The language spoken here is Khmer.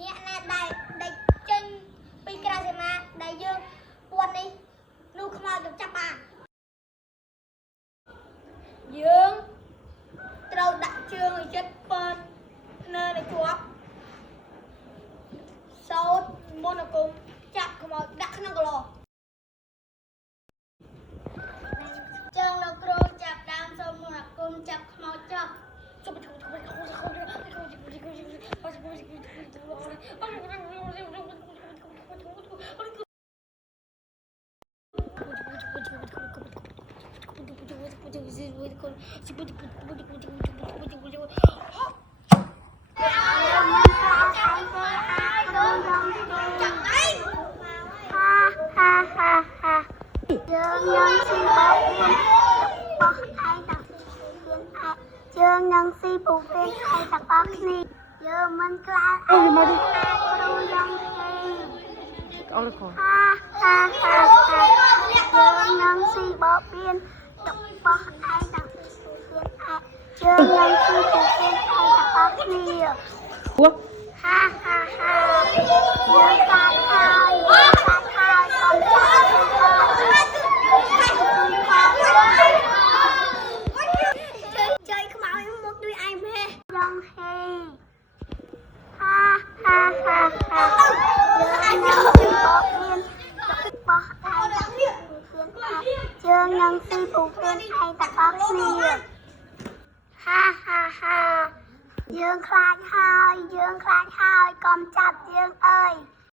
អ្នកណាដែលចេញពីក្រៅសីមាដែលយើងពួននេះនោះខ្មោចនឹងចាប់បានយើងត្រូវដាក់ជើងឲ្យចិត្តពើភ្នើនៅជាប់សោតមុនអាគមចាប់ខ្មោចដាក់ក្នុងកន្លោជើងលោកគ្រូចាប់ដើមសូមមុនអាគមចាប់ខ្មោចចាប់យើងនឹងស៊ីពុកពេលហើយទាំងអស់គ្នាយើងមិនខ្លាចអូយមកđiគ្រូយ៉ាងទេអរគុណយើងនឹងស៊ីបបៀនរបស់ឯងទាំងយើងនឹងស៊ីពុកពេលហើយទាំងអស់គ្នាយើងខ្លាចហើយកុំចៃខ្មោចមកជួយឯងមេយ៉ាងហេយើងនឹងស៊ីពុកពេលហើយទាំងអស់គ្នាយើងខ្លាចហើយកុំចាប់យើងអើយ